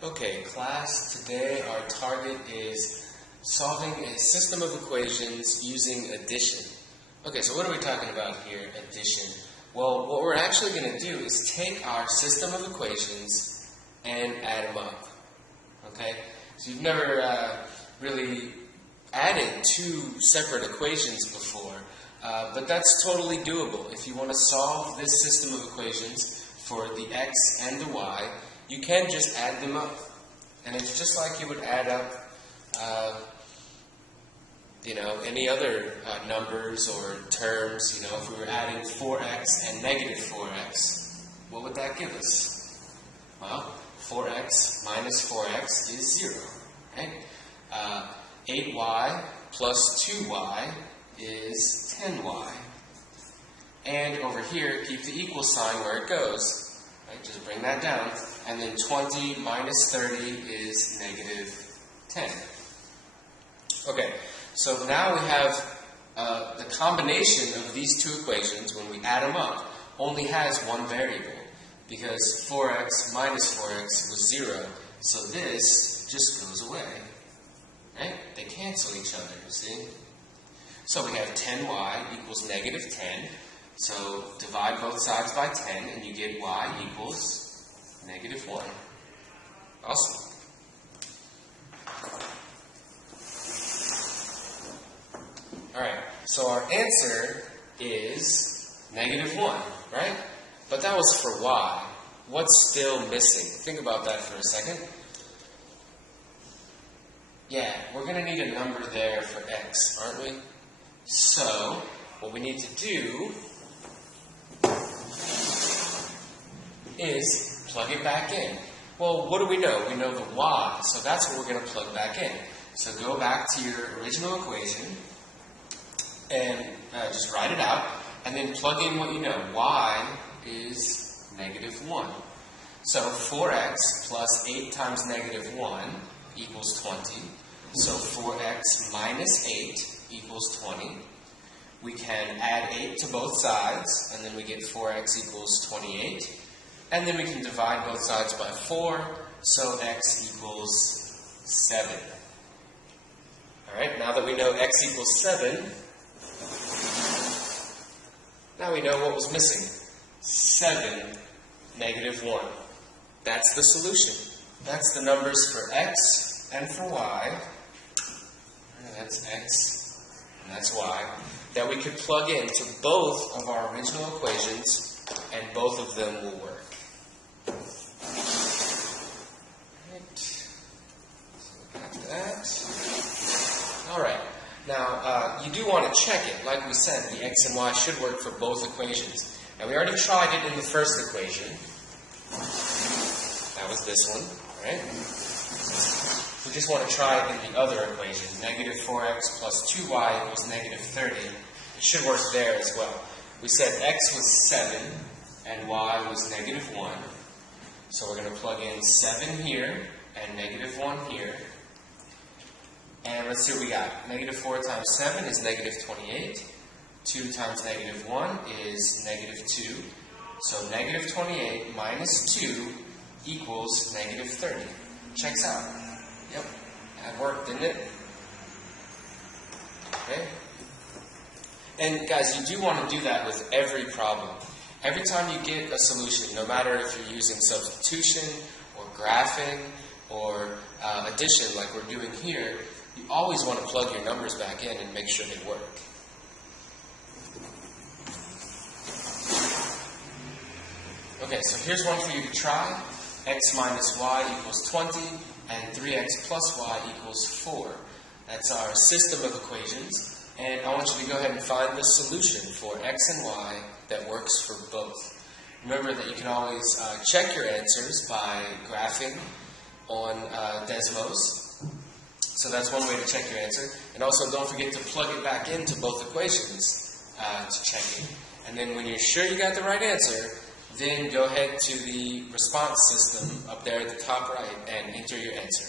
Okay, class, today our target is solving a system of equations using addition. Okay, so what are we talking about here, addition? Well, what we're actually going to do is take our system of equations and add them up. Okay, so you've never really added two separate equations before, but that's totally doable. If you want to solve this system of equations for the x and the y, you can just add them up. And it's just like you would add up, any other numbers or terms. If we were adding 4x and negative 4x, what would that give us? Well, 4x minus 4x is 0, right? 8y plus 2y is 10y. And over here, keep the equal sign where it goes. Right, just bring that down. And then 20 minus 30 is negative 10. Okay, so now we have the combination of these two equations, when we add them up, only has one variable. Because 4x minus 4x was 0. So this just goes away. Right? They cancel each other, see? So we have 10y equals negative 10. So divide both sides by 10 and you get y equals negative 1. Awesome. Alright, so our answer is negative 1, right? But that was for y. What's still missing? Think about that for a second. Yeah, we're going to need a number there for x, aren't we? So, what we need to do is plug it back in. Well, what do we know? We know the y, so that's what we're going to plug back in. So go back to your original equation and just write it out, and then plug in what you know. Y is negative 1. So 4x plus 8 times negative 1 equals 20. So 4x minus 8 equals 20. We can add 8 to both sides, and then we get 4x equals 28. And then we can divide both sides by 4, so x equals 7. Alright, now that we know x equals 7, now we know what was missing. 7, negative 1. That's the solution. That's the numbers for x and for y. That's x and that's y. That we could plug into both of our original equations, and both of them will work. Alright, now you do want to check it. Like we said, the x and y should work for both equations. And we already tried it in the first equation. That was this one, right? We just want to try it in the other equation. Negative 4x plus 2y equals negative 30. It should work there as well. We said x was 7 and y was negative 1. So we're going to plug in 7 here and negative 1 here. And let's see what we got. Negative 4 times 7 is negative 28. 2 times negative 1 is negative 2. So negative 28 minus 2 equals negative 30. Checks out. Yep, that worked, didn't it? Okay. And guys, you do want to do that with every problem. Every time you get a solution, no matter if you're using substitution or graphing or addition like we're doing here, you always want to plug your numbers back in and make sure they work. Okay, so here's one for you to try. X minus y equals 20, and 3x plus y equals 4. That's our system of equations, and I want you to go ahead and find the solution for x and y that works for both. Remember that you can always check your answers by graphing on Desmos. So that's one way to check your answer. And also don't forget to plug it back into both equations to check it. And then when you're sure you got the right answer, then go ahead to the response system up there at the top right and enter your answer.